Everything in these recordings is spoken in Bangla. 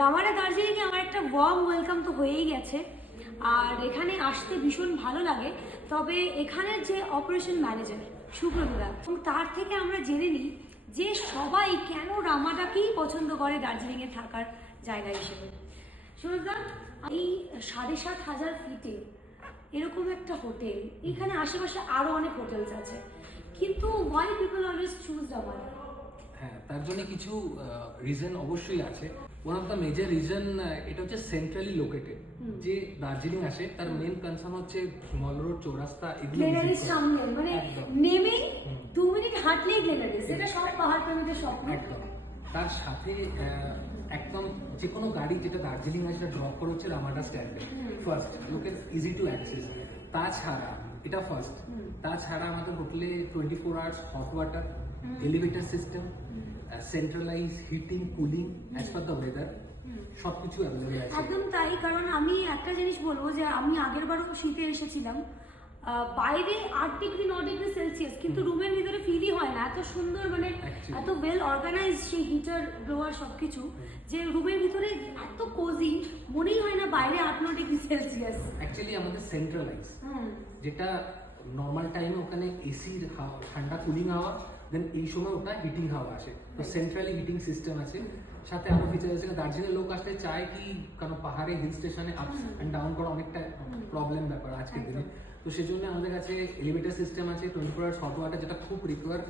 রামারা দার্জিলিংয়ে আমার একটা ওয়ার্ম ওয়েলকাম তো হয়েই গেছে। আর এখানে আসতে ভীষণ ভালো লাগে। তবে এখানের যে অপারেশন ম্যানেজার সুব্রতদা এবং তার থেকে আমরা জেনে নিই যে সবাই কেন রামাটাকেই পছন্দ করে দার্জিলিংয়ে থাকার জায়গা হিসেবে। সুব্রতদা এই সাড়ে সাত হাজার ফিটে এরকম একটা হোটেল এখানে আশেপাশে আরও অনেক হোটেলস আছে। কিন্তু why people always choose Ramada হ্যাঁ তার জন্য কিছু রিজন অবশ্যই আছে। One of the major reason এটা হচ্ছে সেন্ট্রালি লোকেটেড যে দার্জিলিং আসে তার মেন কনসার্ন হচ্ছে মল রোড চৌরাস্তা এগুলো। সামনে মানে। নেমেই দু মিনিট হাঁটলেই গ্লেনারিস এটা সব পাহাড় প্রেমীদের স্বপ্ন। তার সাথে একদম যে কোনো গাড়ি যেটা দার্জিলিং আছে সেটা ড্রপ করে হচ্ছে রামাডা স্ট্যান্ডে ফার্স্ট লোকের ইজি টু অ্যাক্সেস তাছাড়া এটা ফার্স্ট তাছাড়া আমাদের হোটেলে twenty four hours hot water elevator system centralise heating cooling as per the weather সবকিছু অ্যাভেলেবেল আছে। একদম তাই কারণ আমি একটা জিনিস বলব যে আমি আগের বারও শীতে এসেছিলাম। বাইরে আট ডিগ্রি ন ডিগ্রি সেলসিয়াস কিন্তু রুমের ভিতরে ফিলই হয় না। এত সুন্দর মানে এত ওয়েল অর্গানাইজ সেই হিটার ব্লোয়ার সবকিছু যে রুমের ভিতরে এত কোজি মনেই হয় না বাইরে আট ন ডিগ্রি সেলসিয়াস অ্যাকচুয়ালি আমাদের সেন্ট্রালাইজ যেটা নর্মাল টাইমে ওখানে এসির ঠান্ডা কুলিং হাওয়া দেন এই সময় ওটা হিটিং হাওয়া আসে। তো সেন্ট্রালি হিটিং সিস্টেম আছে। সাথে আরও ফিচার আছে দার্জিলিং লোক আসতে চায় কি কারণ পাহাড়ে হিল স্টেশনে আপস অ্যান্ড ডাউন করা অনেকটা প্রবলেম ব্যাপার আজকের দিনে। তো সেজন্য আমাদের কাছে এলিভেটর সিস্টেম আছে twenty four hours hot water যেটা খুব রিকোয়ার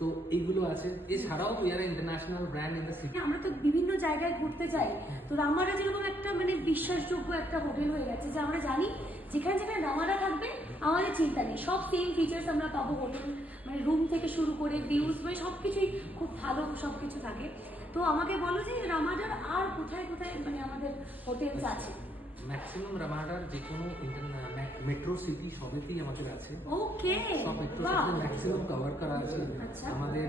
তো এইগুলো আছে। এছাড়াও we are international brand in the city আমরা তো বিভিন্ন জায়গায় ঘুরতে যাই। তো রামারা যেরকম একটা মানে বিশ্বাসযোগ্য একটা হোটেল হয়ে গেছে, যে আমরা জানি যেখানে যেখানে রামারা থাকবে, আমাদের চিন্তা নেই। সব সেম ফিচার্স আমরা পাবো হোটেল মানে রুম থেকে শুরু করে ভিউজ মানে সব কিছুই খুব ভালো সব কিছু থাকে। তো আমাকে বলো যে রামাডার আর কোথায় কোথায় মানে আমাদের হোটেলস আছে? ম্যাক্সিমাম রামাডার যে কোনো মেট্রো সিটি সবেতেই আমাদের আছে। ওকে সব মেট্রো সিটি ম্যাক্সিমাম কভার করা আছে। আচ্ছা। আমাদের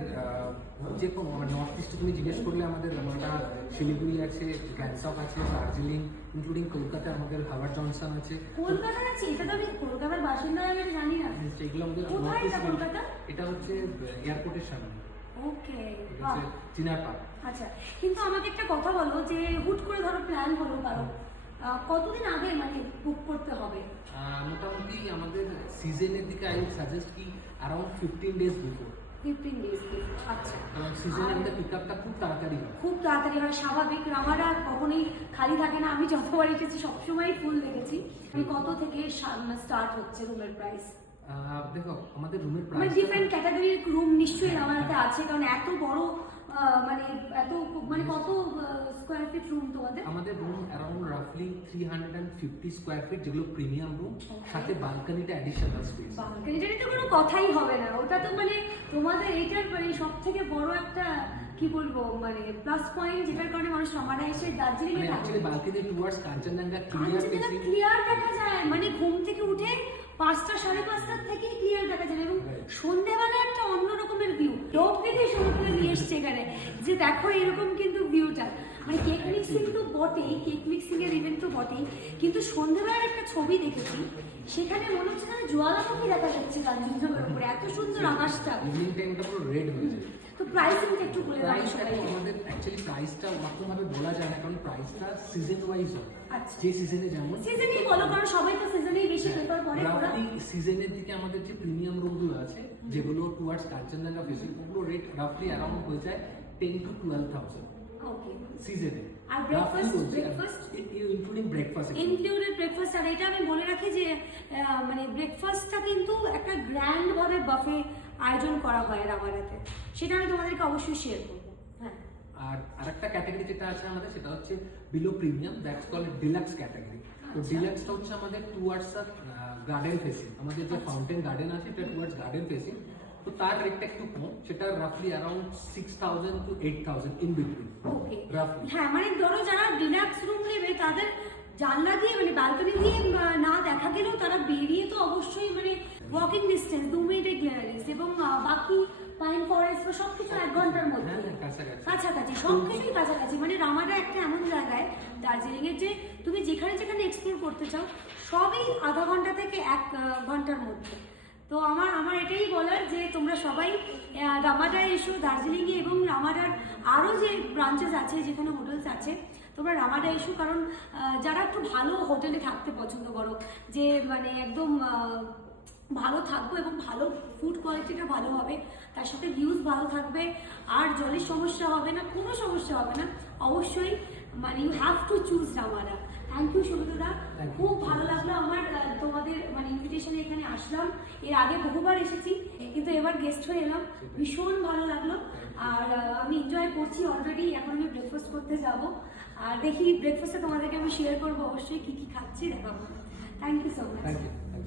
যে কোনো আমার নর্থ ইস্টে তুমি জিজ্ঞেস করলে আমাদের রামাডা শিলিগুড়ি আছে গ্যাংটক আছে দার্জিলিং ইনক্লুডিং কলকাতায় আমাদের হাওয়ার জনসন আছে। কলকাতা আছে? এটা তো আমি কলকাতার বাসিন্দা আমি জানি না। এগুলো আমাদের এটা কলকাতা? এটা হচ্ছে এয়ারপোর্টের সামনে। ওকে চিনার পার্ক আচ্ছা কিন্তু আমাকে একটা কথা বলো যে হুট করে ধরো প্ল্যান হলো কারও। কতদিন আগে মানে বুক করতে হবে? মোটামুটি আমাদের সিজনের দিকে আই সাজেস্ট কি around fifteen days before fifteen days আচ্ছা। কারণ সিজনের আমাদের পিক আপটা খুব তাড়াতাড়ি হয়। খুব তাড়াতাড়ি হয় স্বাভাবিক। রামারা কখনোই খালি থাকে না আমি যতবার এসেছি সবসময় ফুল দেখেছি। আমি কত থেকে স্টার্ট হচ্ছে রুমের প্রাইস দেখো আমাদের রুমের মানে প্রাইস ডিফারেন্ট ক্যাটাগরির রুম নিশ্চয়ই রামারাতে আছে কারণ এত বড় মানে এত মানে কত স্কোয়ার ফিট রুম তোমাদের আমাদের room around রাফলি three hundred and fifty square feet যেগুলো প্রিমিয়াম রুম সাথে বালকানিটা অ্যাডিশনাল স্পেস তো কোনো কথাই হবে না। ওটা তো মানে তোমাদের এইটার মানে সব থেকে বড় একটা কি বলব মানে প্লাস পয়েন্ট যেটার কারণে মানুষ এসে দার্জিলিং মানে এ থাকে balcony towards Kanchenjunga clear clear দেখা যায়। মানে ঘুম থেকে উঠে পাঁচটা সাড়ে পাঁচটার থেকেই ক্লিয়ার দেখা যায়। এবং সন্ধেবেলা একটা অন্য রকমের ভিউ লোক থেকে শুরু করে নিয়ে এসছে এখানে। যে দেখো এরকম কিন্তু ভিউটা মানে কেক মিক্সিং তো বটেই কেক মিক্সিং এর ইভেন্ট তো বটেই কিন্তু সন্ধেবেলার একটা ছবি দেখেছি সেখানে মনে হচ্ছে যেন জ্বালামুখী দেখা যাচ্ছে কাঞ্চনজঙ্ঘার উপরে এত সুন্দর আকাশটা। ইভিনিং টাইমটা পুরো রেড হয়ে যায় তো প্রাইসিংটা একটু বলে দাও সবাইকে। আমাদের অ্যাকচুয়ালি প্রাইসটা ওরকমভাবে বলা যায় না কারণ প্রাইসটা সিজন ওয়াইজ হয়। আচ্ছা। যে সিজনে যেমন সিজনেই বলো কারণ সবাই তো সিজনেই বেশি প্রেফার করে ওরা সিজনের দিকে আমাদের যে প্রিমিয়াম রুমগুলো আছে যেগুলো টুয়ার্ডস কাঞ্চনজঙ্ঘা ফেসিং ওগুলো রেট রাফলি অ্যারাউন্ড হয়ে যায় ten to twelve thousand okay সিজনে আর breakfast? breakfast? Including breakfast included breakfast আর এটা আমি বলে রাখি যে মানে ব্রেকফাস্টটা কিন্তু একটা গ্র্যান্ড ভাবে বাফে আয়োজন করা হয় রামারাতে সেটা আমি তোমাদেরকে অবশ্যই শেয়ার করব। হ্যাঁ। আর আরেকটা ক্যাটাগরি যেটা আছে আমাদের সেটা হচ্ছে below premium that's call deluxe category তো আচ্ছা। ডিলাক্সটা হচ্ছে আমাদের টুয়ার্ডস গার্ডেন ফেসিং আমাদের যে ফাউন্টেন গার্ডেন আছে এটা টুয়ার্ডস গার্ডেন ফেসিং তো তার রেটটা একটু কম সেটা রাফলি around six thousand two eight thousand in between ওকে রাফলি হ্যাঁ মানে ধরো যারা ডিলাক্স রুম নেবে তাদের জানলা দিয়ে মানে ব্যালকনি দিয়ে না দেখা গেলেও তারা বেরিয়ে তো অবশ্যই মানে ওয়াকিং ডিস্টেন্স দু মিনিটের গ্যালারিজ এবং বাকি পাইন ফরেস্ট বা সবকিছু এক ঘণ্টার মধ্যে। হ্যাঁ হ্যাঁ কাছাকাছি সবকিছুই কাছাকাছি। মানে রামাডা একটা এমন জায়গায় দার্জিলিং এর যে তুমি যেখানে যেখানে এক্সপ্লোর করতে চাও সবই আধা ঘণ্টা থেকে এক ঘণ্টার মধ্যে। তো আমার আমার এটাই বলার যে তোমরা সবাই আহ, রামাডায় এসো দার্জিলিংয়ে এবং রামাডার আরও যে ব্রাঞ্চেস আছে যেখানে হোটেলস আছে তোমরা রামাডা এসো কারণ যারা একটু ভালো হোটেলে থাকতে পছন্দ করো যে মানে একদম ভালো থাকব এবং ভালো ফুড কোয়ালিটিটা ভালো হবে তার সাথে ভিউজ ভালো থাকবে আর জলের সমস্যা হবে না কোনো সমস্যা হবে না অবশ্যই মানে you have to choose Ramada thank you সুব্রতদা খুব ভালো লাগল আমার তোমাদের মানে ইনভিটেশনে এখানে আসলাম। এর আগে বহুবার এসেছি কিন্তু এবার গেস্ট হয়ে এলাম। ভীষণ ভালো লাগল। আর আমি এনজয় করছি অলরেডি এখন আমি ব্রেকফাস্ট করতে যাব। আর দেখি ব্রেকফাস্টে তোমাদেরকে আমি শেয়ার করব অবশ্যই কী কী খাচ্ছি দেখাবো। Thank you so much